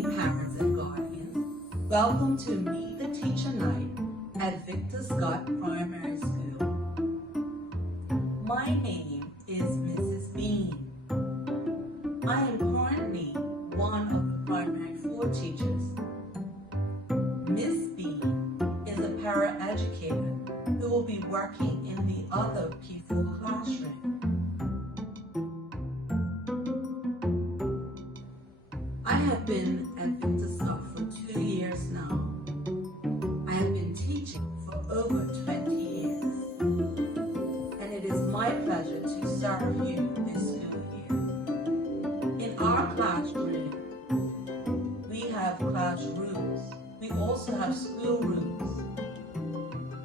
evening, parents and guardians. Welcome to Meet the Teacher Night at Victor Scott Primary School. My name is Mrs. Bean. I am currently one of the primary 4 teachers. Miss Bean is a paraeducator who will be working in the other P4 classroom. I have been at Victor Scott for 2 years now. I have been teaching for over 20 years. And it is my pleasure to serve you this school year. In our classroom, we have classrooms. We also have school rooms.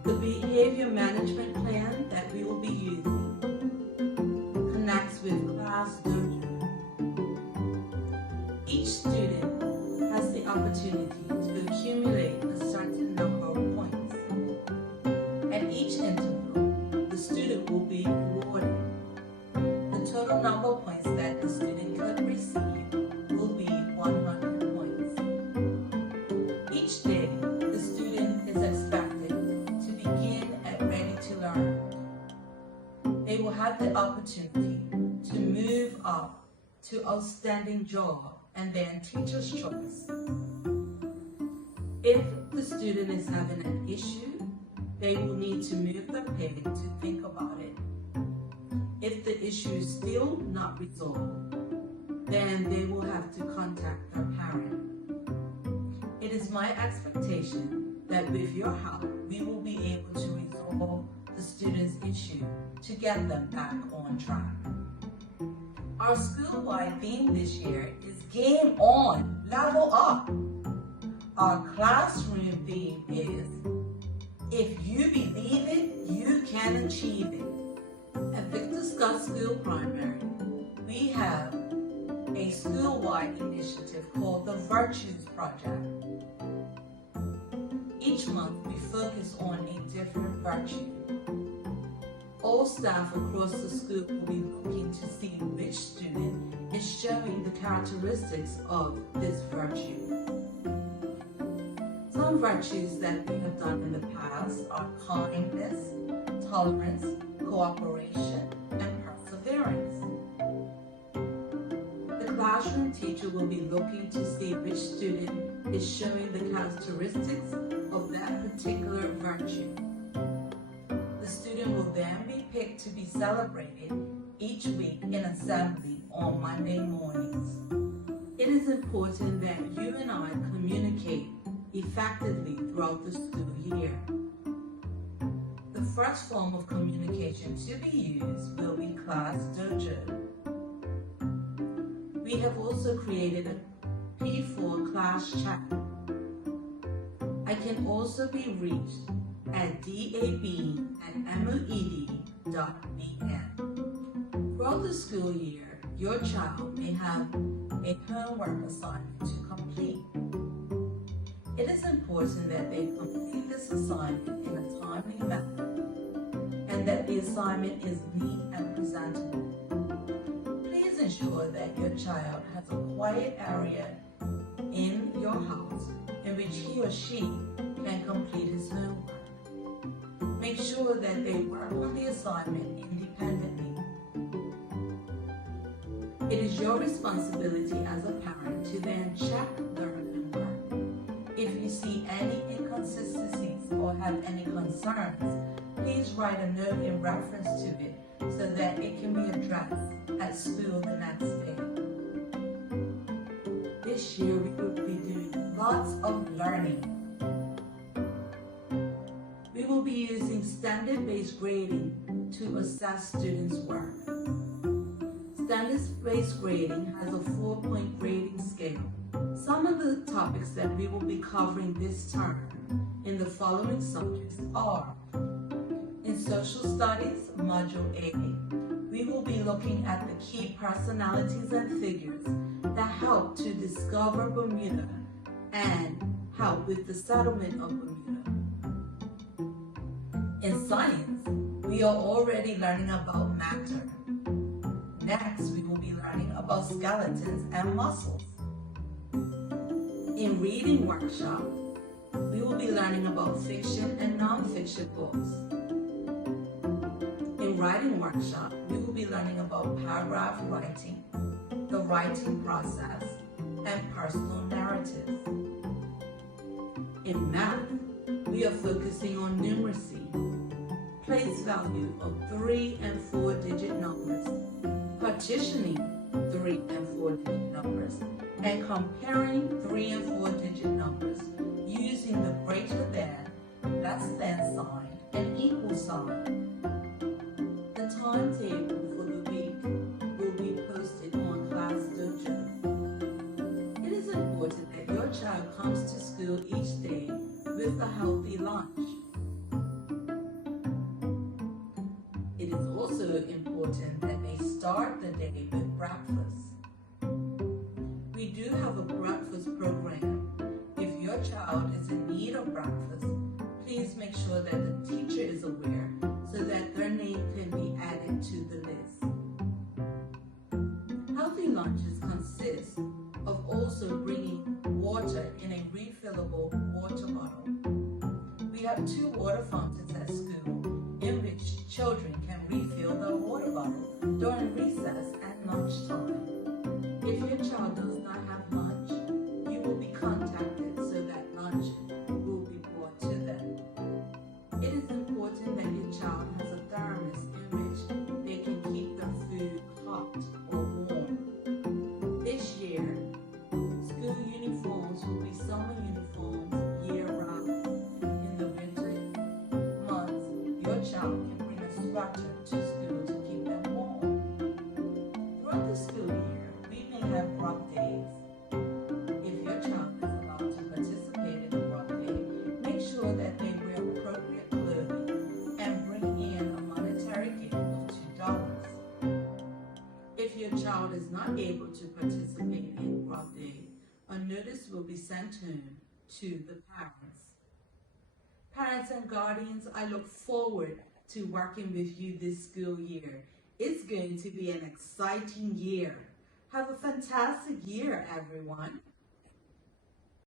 The behavior management plan that we will be using connects with Class Dojo. Each student has the opportunity to accumulate a certain number of points. At each interval, the student will be rewarded. The total number of points that the student could receive will be 100 points. Each day, the student is expected to begin at Ready to Learn. They will have the opportunity to move up to Outstanding Job and then Teacher's Choice. If the student is having an issue, they will need to move their page to think about it. If the issue is still not resolved, then they will have to contact their parent. It is my expectation that with your help, we will be able to resolve the student's issue to get them back on track. Our school-wide theme this year is Game On, Level Up. Our classroom theme is If you believe it, you can achieve it. At Victor Scott School Primary, we have a school-wide initiative called the Virtues Project. Each month, we focus on a different virtue. All staff across the school will be looking to see which student is showing the characteristics of this virtue. Some virtues that we have done in the past are kindness, tolerance, cooperation, and perseverance. The classroom teacher will be looking to see which student is showing the characteristics of that particular virtue. The student will then be picked to be celebrated each week in assembly on Monday mornings. It is important that you and I communicate effectively throughout the school year. The first form of communication to be used will be Class Dojo. We have also created a P4 class chat. I can also be reached at dab@moed.bn. Throughout the school year, your child may have a homework assignment to complete. It is important that they complete this assignment in a timely manner and that the assignment is neat and presentable. Please ensure that your child has a quiet area in your house in which he or she can complete his homework. Make sure that they work on the assignment independently. It is your responsibility as a parent to then check their homework. If you see any inconsistencies or have any concerns, please write a note in reference to it so that it can be addressed at school the next day. This year we will be doing lots of learning. We will be using standard-based grading to assess students' work. Standard-based grading has a 4-point grading scale. Some of the topics that we will be covering this term in the following subjects are: in Social Studies, Module A, we will be looking at the key personalities and figures that help to discover Bermuda and help with the settlement of Bermuda. In science, we are already learning about matter. Next, we will be learning about skeletons and muscles. In reading workshop, we will be learning about fiction and non-fiction books. In writing workshop, we will be learning about paragraph writing, the writing process, and personal narratives. In math, we are focusing on numeracy, place value of 3 and 4-digit numbers, partitioning 3 and 4-digit numbers, and comparing 3 and 4-digit numbers using the greater than, less than sign, and equal sign. The timetable for the week will be posted on Class Dojo. It is important that your child comes to school each day with a healthy lunch. It is also important that they start the day with breakfast. We do have a breakfast program. If your child is in need of breakfast, please make sure that the teacher is aware so that their name can be added to the list. Healthy lunches consist of also bringing water in a refillable water bottle. We have 2 water fountains at school in which children can refill their water bottle during recess and lunchtime. If your child does not have lunch, you will be contacted so that lunch will be brought to them. It is important that your child has a thermos in which they can keep their food hot or warm. This year, school uniforms will be summer uniforms year-round. In the winter months, your child can bring a sweater to school to keep them warm. Throughout the school year, we may have rough days. If your child is allowed to participate in a rough day, make sure that they wear appropriate clothing and bring in a monetary gift of $2. If your child is not able to participate in rough day, a notice will be sent home to the parents. Parents and guardians, I look forward to working with you this school year. It's going to be an exciting year. Have a fantastic year, everyone.